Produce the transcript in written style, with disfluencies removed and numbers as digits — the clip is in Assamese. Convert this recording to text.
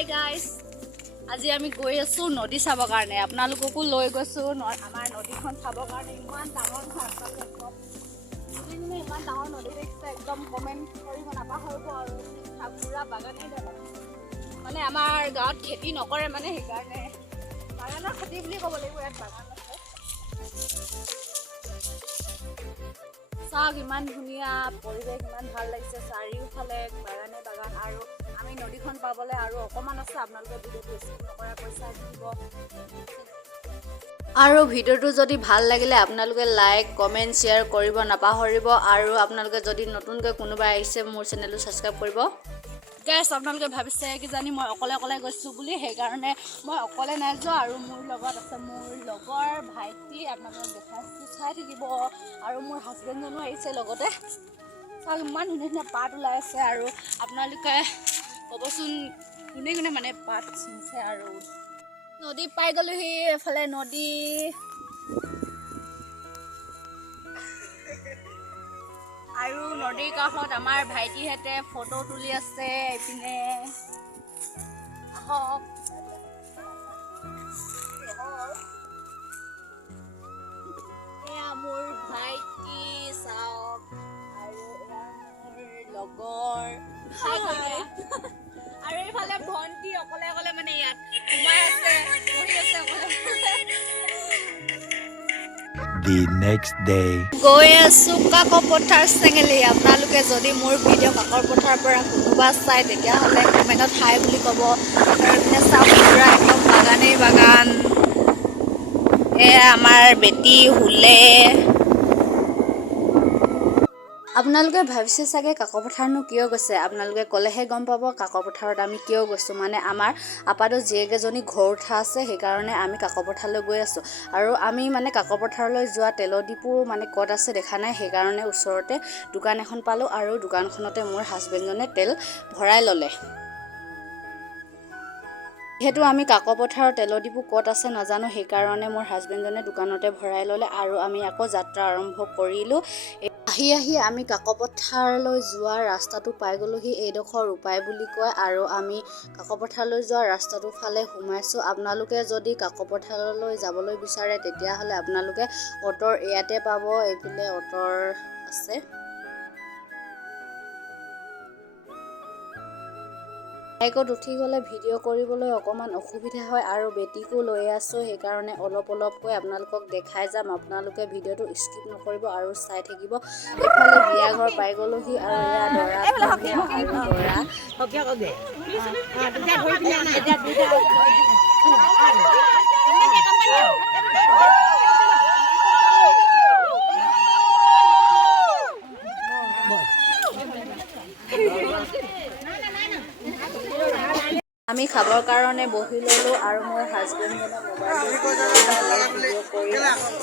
Hi guys, আজি আমি গৈ আছো নদী চাবৰ কাৰণে আপোনালোককো লৈ গৈছো আমাৰ নদীখন চাবৰ কাৰণে ইমান ডাঙৰ ইমান ডাঙৰ নদী দেখিছে একদম কমেন্ট কৰিব নাপাহৰিব আৰু পুৰা বাগানেই মানে আমাৰ গাঁৱত খেতি নকৰে মানে সেইকাৰণে বাগানৰ খেতি বুলি ক'ব লাগিব ইয়াত বাগান আছে চাওক ইমান ধুনীয়া পৰিৱেশ ইমান ভাল লাগিছে চাৰিওফালে বাগান আৰু আমি নদীখন পাবলৈ আৰু অকমান আছে আপোনালোকে ভিডিঅ'টো স্কিপ নকৰাকৈ চাই থাকিব আৰু ভিডিঅ'টো যদি ভাল লাগিলে আপোনালোকে লাইক কমেন্ট শ্বেয়াৰ কৰিব নাপাহৰিব আৰু আপোনালোকে যদি নতুনকৈ কোনোবা আহিছে মোৰ চেনেলটো ছাবস্ক্ৰাইব কৰিব গাইছ আপোনালোকে ভাবিছে কি জানি মই অকলে গৈছো বুলি সেইকাৰণে মই অকলে নাই যোৱা আৰু মোৰ লগত আছে মোৰ লগৰ ভাইটি আপোনালোকক দেখাইছো চাই থাকিব আৰু মোৰ হাজবেণ্ডজনো আহিছে লগতে চাওক ইমান ধুনীয়া পাত ওলাই আছে আৰু আপোনালোকে ক'বচোন কোনে কোনে মানে পাত ছিঙিছে আৰু নদী পাই গ'লোহি এফালে নদী আৰু নদীৰ কাষত আমাৰ ভাইটিহঁতে ফটো তুলি আছে এইপিনে আহক এয়া মোৰ ভাইটি চাওক আৰু এয়া মোৰ লগৰ আৰু এইফালে ভণ্টি অকলে মানে ইয়াত সোমাই আছে বহি আছে অকলে The next day গৈ আছো কাকপথাৰ চেঙেলি আপোনালোকে যদি মোৰ ভিডিঅ' কাকপথাৰ পৰা কোনোবা চাই তেতিয়াহ'লে কমেণ্টত হাই বুলি ক'ব আৰু এইপিনে চাওক পুৰা একদম বাগানেই বাগান এয়া আমাৰ বেটি হুলে আপোনালোকে ভাবিছে চাগে কাকপথাৰনো কিয় গৈছে আপোনালোকে ক'লেহে গম পাব কাকপথাৰত আমি কিয় গৈছোঁ মানে আমাৰ আপাদৰ জীয়েক এজনী ঘৰ উঠা আছে সেইকাৰণে আমি কাকপথাৰলৈ গৈ আছোঁ আৰু আমি মানে কাকপথাৰলৈ যোৱা তেলৰ ডিপু মানে ক'ত আছে দেখা নাই সেইকাৰণে ওচৰতে দোকান এখন পালোঁ আৰু দোকানখনতে মোৰ হাজবেণ্ডজনে তেল ভৰাই ল'লে যিহেতু আমি কাকপথাৰৰ তেলৰ ডিপু ক'ত আছে নাজানো সেইকাৰণে মোৰ হাজবেণ্ডজনে দোকানতে ভৰাই ল'লে আৰু আমি আকৌ যাত্ৰা আৰম্ভ কৰিলোঁ আহি আমি কাকপথাৰলৈ যোৱা ৰাস্তাটো পাই গ'লোহি এইডোখৰ উপায় বুলি কয় আৰু আমি কাকপথাৰলৈ যোৱা ৰাস্তাটোৰ ফালে সোমাইছোঁ আপোনালোকে যদি কাকপথাৰলৈ যাবলৈ বিচাৰে তেতিয়াহ'লে আপোনালোকে অ'টোৰ ইয়াতে পাব এইফালে অ'টোৰ আছে বাইকত উঠি গ'লে ভিডিঅ' কৰিবলৈ অকণমান অসুবিধা হয় আৰু বেটিকো লৈ আছোঁ সেইকাৰণে অলপকৈ আপোনালোকক দেখাই যাম আপোনালোকে ভিডিঅ'টো স্কিপ নকৰিব আৰু চাই থাকিব এইফালে বিয়া ঘৰ পাই গ'লোহি আৰু এয়া আমি খাবৰ কাৰণে বহি ল'লোঁ আৰু মোৰ হাজবেণ্ডজনে মোবাইল ভিডিঅ' কৰি আছে